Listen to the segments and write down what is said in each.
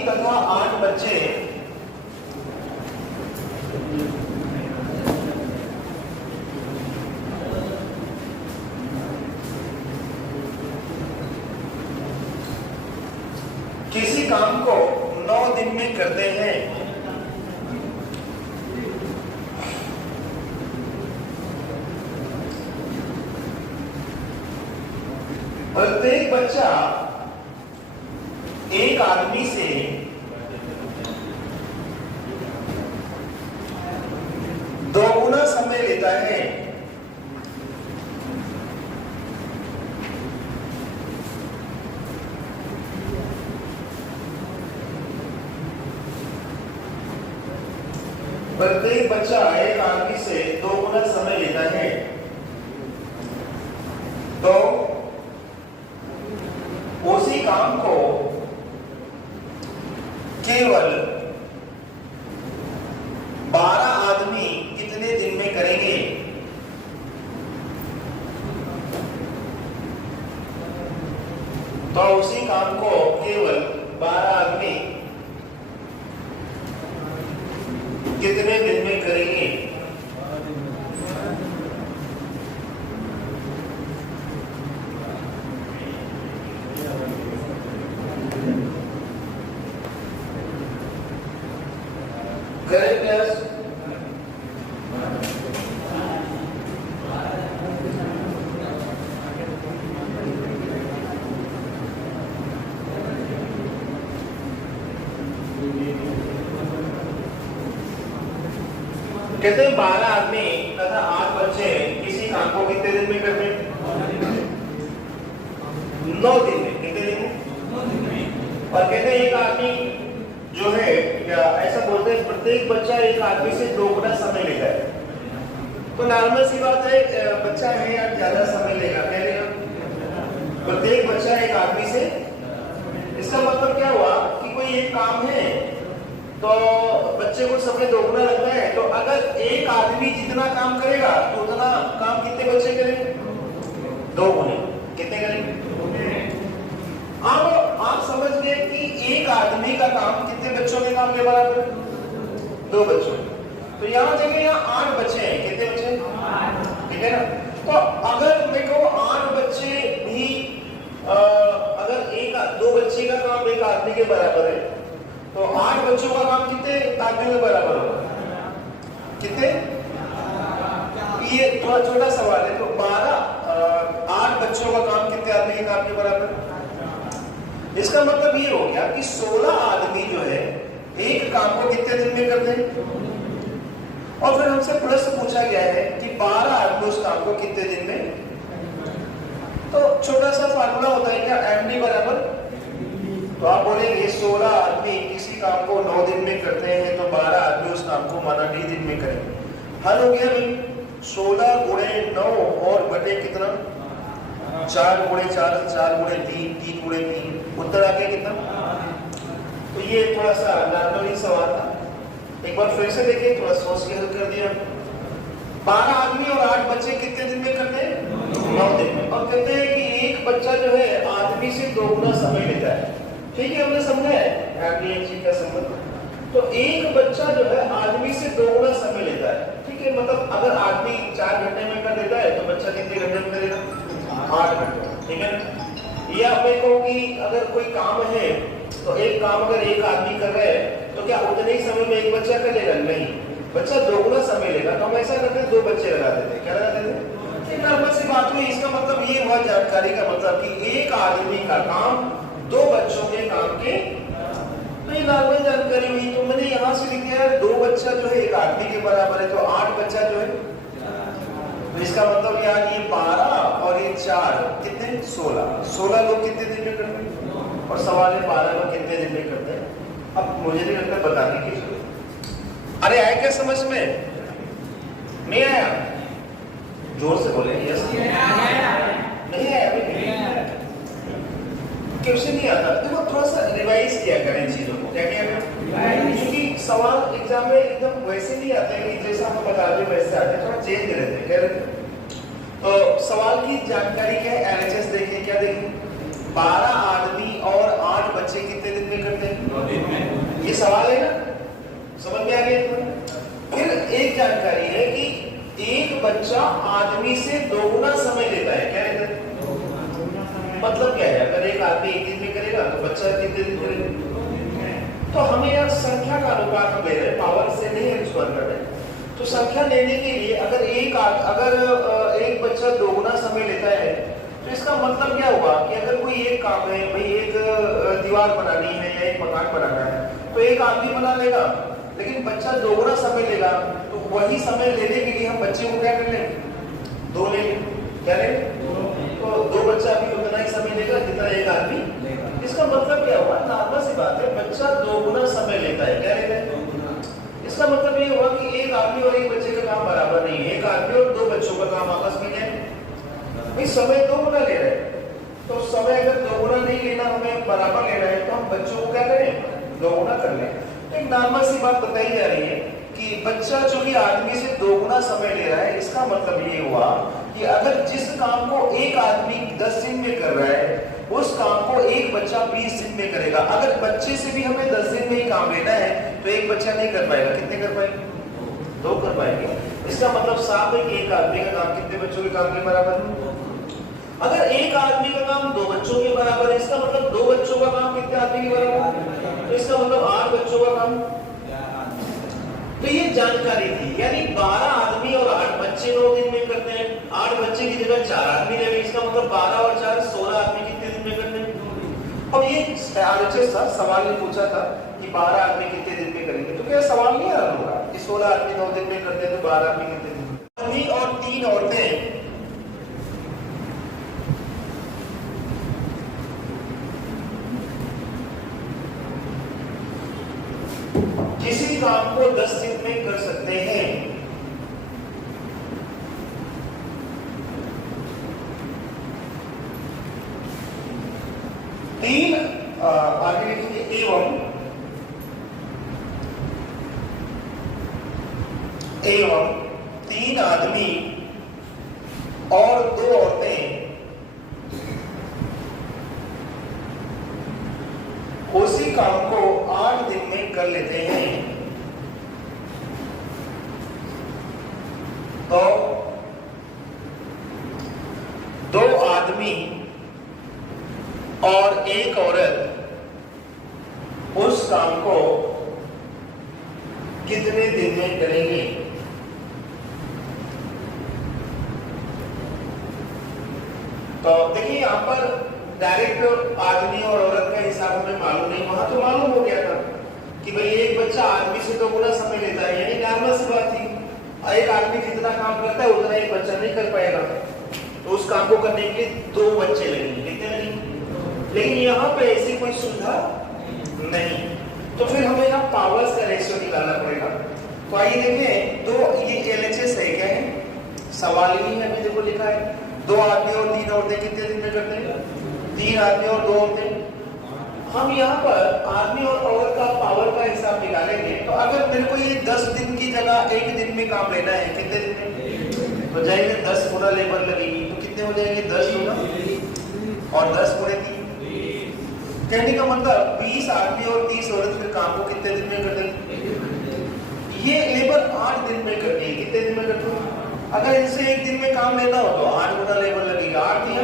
तथा 8 बच्चे किसी काम को 9 दिन में करते हैं। प्रत्येक बच्चा एक आदमी से दोगुना समय लेता है। प्रत्येक बच्चा एक आदमी से दोगुना समय लेता है। तो उसी काम को केवल 12 आदमी कितने दिन में करेंगे? तो उसी काम को केवल 12 आदमी कितने दिन में करेंगे? Correct class? कहते हैं 12 आदमी तथा 8 बच्चे किसी काम को कितने दिन में करते हैं? 9 दिन में। कितने दिन में? और कहते हैं एक आदमी जो है, या ऐसा बोलते हैं प्रत्येक बच्चा एक आदमी से दोगुना समय लेता है। तो नॉर्मल सी बात है, बच्चा है या ज्यादा समय लेगा, क्या लेगा? प्रत्येक बच्चा एक आदमी से। इसका मतलब क्या हुआ कि कोई एक काम है तो बच्चे को समय दोगुना लगता है। तो अगर एक आदमी जितना काम करेगा तो उतना काम कितने बच्चे करेंगे? 2 गुने। कितने करेंगे? अब आप समझ गए कि एक आदमी का काम कितने बच्चों के काम के बराबर? 2 बच्चों। तो यहाँ देखिए, यहाँ 8 बच्चे हैं। कितने बच्चे? 8। ठीक है ना? तो अगर मैं कहूँ 8 बच्चे भी अगर 2 बच्चे का काम एक आदमी के बराबर है, तो 8 बच्चों का काम कितने आदमी के बराबर होगा? कितने? ये थोड़ा छोटा सवाल है। तो 8 बच्चों का काम कितने आदमी के काम के बराबर? इसका मतलब ये हो गया कि 16 आदमी जो है एक काम को कितने दिन में करते हैं? और फिर हमसे प्रश्न पूछा गया है कि 12 आदमी उस काम को कितने दिन में? तो छोटा सा फार्मूला होता है क्या? एमडी बराबर, तो आप बोलेंगे 16 आदमी किसी काम को 9 दिन में करते हैं, तो 12 आदमी उस काम को माना 20 दिन में करेंगे। हल हो गया भाई। 16 गुणे 9 और बटे कितना? 4 गुणे 4, 4 गुणे 3, 3 गुणे 3। उत्तर आ गया कितना? तो ये थोड़ा सा नॉर्मली सवाल था। एक बार फिर से देखिए, थोड़ा सोच के हल कर दिया। 12 आदमी और 8 बच्चे कितने दिन में करते हैं? 9 दिन में। और कहते हैं कि एक बच्चा जो है आदमी से दोगुना समय लेता है। ठीक है, हमने समझा है एमडीएच का संबंध। तो एक बच्चा जो है आदमी से दोगुना समय लेता है। ठीक है, मतलब अगर आदमी 4 घंटे में कर देता है तो बच्चा कितने घंटे में करेगा? 8 घंटे। ठीक है। या मैं कहूँ कि अगर कोई काम है तो एक काम अगर एक आदमी कर रहा है तो क्या उतने ही समय में एक बच्चा करेगा? नहीं, बच्चा दोगुना समय लेगा। तो हम ऐसा करते हैं, 2 बच्चे लगा देते हैं। क्या लगा देते हैं? नॉर्मल सी बात हुई। इसका मतलब ये हुआ जानकारी का मतलब कि एक आदमी का काम 2 बच्चों के काम के। तो ये नॉर्मल जानकारी हुई। तो मैंने यहाँ से लिख दिया 2 बच्चा जो है एक आदमी के बराबर है, तो 8 बच्चा जो है, तो इसका मतलब यार ये 12 और ये 4 कितने? 16 लोग कितने दिन में करते हैं? और सवाल है 12 लोग कितने दिन में करते हैं? अब मुझे नहीं लगता बताने की जरूरत। अरे आया क्या समझ में? नहीं आया? जोर से बोले। यस नहीं आया? क्वेश्चन नहीं आता। देखो थोड़ा सा रिवाइज किया करें चीजों को। क्या किया करें? क्योंकि सवाल एग्जाम में एकदम वैसे नहीं आते कि जैसा हम बताते वैसे आते, थोड़ा चेंज रहते हैं। क्या रहते? तो सवाल की जानकारी क्या है? एलएचएस देखिए। क्या देखिए? 12 आदमी और 8 बच्चे कितने दिन में करते हैं? ये सवाल है ना, समझ में आ गया? फिर एक जानकारी है कि एक बच्चा आदमी से दोगुना समय लेता है। क्या लेता है? मतलब क्या है? अगर एक आदमी एक दिन में करेगा तो बच्चा कितने दिन करेगा? तो हमें यार संख्या का अनुपात हम ले रहे हैं, पावर से नहीं एक्सप्लेन कर रहे। तो संख्या लेने के लिए अगर एक बच्चा दोगुना समय लेता है तो इसका मतलब क्या हुआ कि अगर कोई एक काम है, भाई एक दीवार बनानी है या एक मकान बनाना है, तो एक आदमी बना लेगा, लेकिन बच्चा दोगुना समय लेगा। तो वही समय लेने के लिए हम बच्चे को क्या कर लें? दो ले लें। क्या लें? तो दो बच्चा भी उतना ही समय लेगा जितना एक आदमी। इसका मतलब क्या हुआ? नॉर्मल सी बात है, बच्चा दोगुना समय लेता है। क्या लेता है? इसका मतलब ये हुआ कि एक आदमी और एक बच्चे का काम बराबर नहीं है। एक आदमी और दो बच्चों का काम आपस में है, भाई समय दोगुना ले रहे हैं। तो समय अगर दोगुना नहीं लेना, हमें बराबर लेना है, तो हम बच्चों को क्या करें? दोगुना कर लें। तो एक नॉर्मल सी बात बताई जा रही है कि बच्चा जो कि आदमी से दोगुना समय ले रहा है, इसका मतलब ये हुआ कि अगर जिस काम को एक आदमी 10 दिन में कर रहा है, उस काम को एक बच्चा 20 दिन में करेगा। अगर बच्चे से भी हमें 10 दिन में ही काम लेना है तो एक बच्चा नहीं कर पाएगा। कितने कर पाएंगे? 2 कर पाएंगे। इसका मतलब साफ है कि एक आदमी का काम कितने बच्चों के काम के बराबर है? अगर एक आदमी का काम 2 बच्चों के बराबर है, इसका मतलब 2 बच्चों का काम कितने आदमी के बराबर है? तो इसका मतलब 8 बच्चों का काम। तो ये जानकारी थी, यानी 12 आदमी और 8 बच्चे 2 दिन में करते हैं। 8 बच्चे की जगह 4 आदमी ले रहे, इसका मतलब 12 और 4 16 आदमी कितने दिन में करते हैं? अब ये RHS था, सवाल ने पूछा था कि 12 आदमी कितने दिन में करेंगे, तो क्या सवाल नहीं आ रहा होगा कि 16 आदमी 2 दिन में करते हैं तो 12 आदमी कितने दिन में? आदमी और 3 औरतें किसी काम को 10 दिन में कर सकते हैं। आगे लिखिए एवं 3 आदमी और 2 औरतें उसी काम को 8 दिन में कर लेते हैं। तो 2 आदमी और 1 औरत उस काम को कितने दिन में करेंगे? तो देखिए यहां पर डायरेक्ट आदमी और औरत का हिसाब हमें मालूम नहीं, वहां तो मालूम हो गया था कि भाई एक बच्चा आदमी से 2 गुना समय लेता है, यानी नॉर्मल सी बात थी। एक आदमी जितना काम करता है उतना एक बच्चा नहीं कर पाएगा, तो उस काम को करने के लिए 2 बच्चे लगेंगे। कितने लगेंगे? लेकिन यहाँ पे ऐसी कोई सुविधा नहीं, तो फिर हमें यहाँ पावर्स का रेशियो निकालना पड़ेगा। तो आइए देखें, तो ये LHS है, क्या है? सवाल ही है, अभी देखो लिखा है 2 आदमी और 3 औरतें कितने दिन में करते हैं? 3 आदमी और 2 औरतें। हम यहाँ पर आदमी और औरत का पावर का हिसाब निकालेंगे। तो अगर मेरे को ये 10 दिन की जगह 1 दिन में काम लेना है, कितने दिन में? तो जाएंगे 10 गुना लेबर लगेगी, तो कितने हो जाएंगे? 10 गुना और 10 गुणे 3। कहने का मतलब 20 आदमी और 30 औरत फिर काम को कितने दिन में कर देंगे? ये लेबर 8 दिन में करती है। कितने दिन में करती है? अगर इनसे 1 दिन में काम लेना हो तो 8 गुना लेबर लगेगा। 8 दिया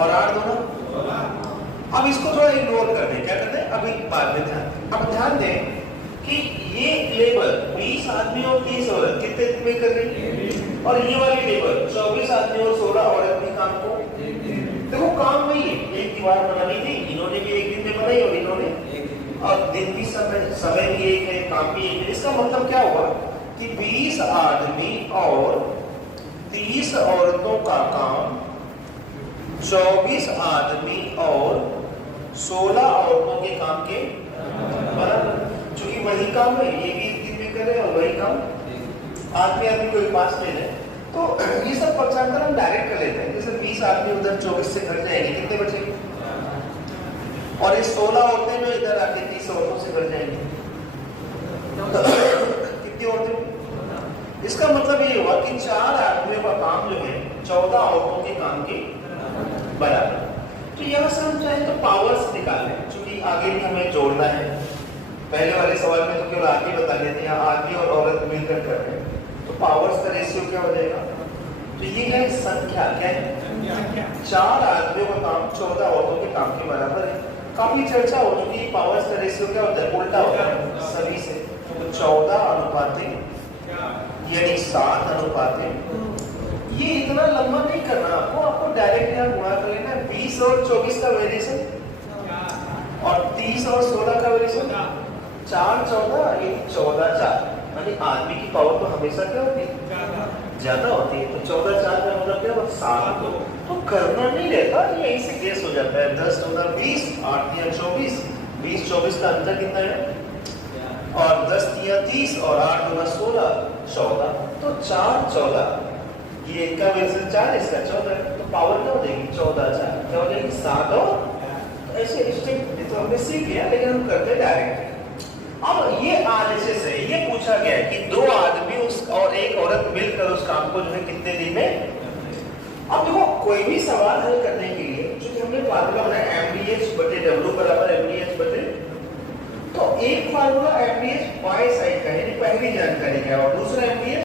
और 8 गुना। अब इसको थोड़ा इग्नोर कर दें, क्या करते हैं अभी बाद में ध्यान। अब ध्यान दें कि ये लेबर 20 आदमी और 30 औरत कितने दिन में कर रही है, और ये वाली लेबर 24 आदमी और 16 औरत भी काम को। देखो काम वही है, एक दीवार बनानी थी, इन्होंने भी 1 दिन में बनाई और इन्होंने, और दिन भी समय भी एक है, काम भी एक है। इसका मतलब क्या हुआ कि 20 आदमी और 30 औरतों का काम 24 आदमी और 16 औरतों के काम के बराबर। चूंकि वही काम है, ये भी 1 दिन में करे और वही काम आदमी कोई पास ले ले, तो ये सब पक्षांतर हम डायरेक्ट कर लेते हैं। जैसे 20 आदमी उधर 24 से घट जाएंगे, कितने बचेंगे? और ये 16 औरतें जो इधर आके 30 औरतों से घट जाएंगे, कितनी औरतें? इसका मतलब ये हुआ कि 4 आदमियों का काम जो है 14 औरतों के काम के बराबर। तो यहाँ से हम चाहें तो पावर्स निकाल लें, क्योंकि आगे भी हमें जोड़ना है। पहले वाले सवाल में तो केवल आदमी बता देते हैं, आदमी और औरत मिलकर कर रहे हैं, तो पावर्स का रेशियो क्या हो जाएगा? तो ये है संख्या, क्या है? 4 आदमियों का काम 14 औरतों के काम के बराबर है। काफी चर्चा हो चुकी है, पावर्स का रेशियो क्या होता है? उल्टा होता है सभी से। तो 14 अनुपात यानी 7 अनुपात। ये इतना लंबा नहीं करना आपको, आपको डायरेक्ट यहाँ गुणा कर लेना। 20 और 24 का वेरिएशन और 30 और 16 का वेरिएशन 4 14 ये 14 4, यानी आदमी की पावर तो हमेशा क्या होती है? ज्यादा होती है। तो 14 4 का मतलब क्या होगा? 7। तो करना नहीं रहता, ये यहीं से गेस हो जाता है। 10 14 20, 8 3 24, 20 24 का अंतर कितना है? और 10 3 30 और 8 2 16 14। तो 4 14, ये इनका वेरिएशन 4, इसका 14 है। तो पावर क्या हो जाएगी? 14 4 क्या हो जाएगी? 7 और तो ऐसे स्टेप तो हमने सीख लिया, लेकिन हम करते डायरेक्ट। अब ये RHS है, ये पूछा गया है कि 2 आदमी उस और 1 औरत मिलकर उस काम को जो है कितने दिन में। अब देखो कोई भी सवाल हल करने के लिए जो हमने फार्मूला बनाया MDH/W बराबर MDH/, तो एक फार्मूला MDH बाय साइड का है, पहली जानकारी क्या, और दूसरा MDH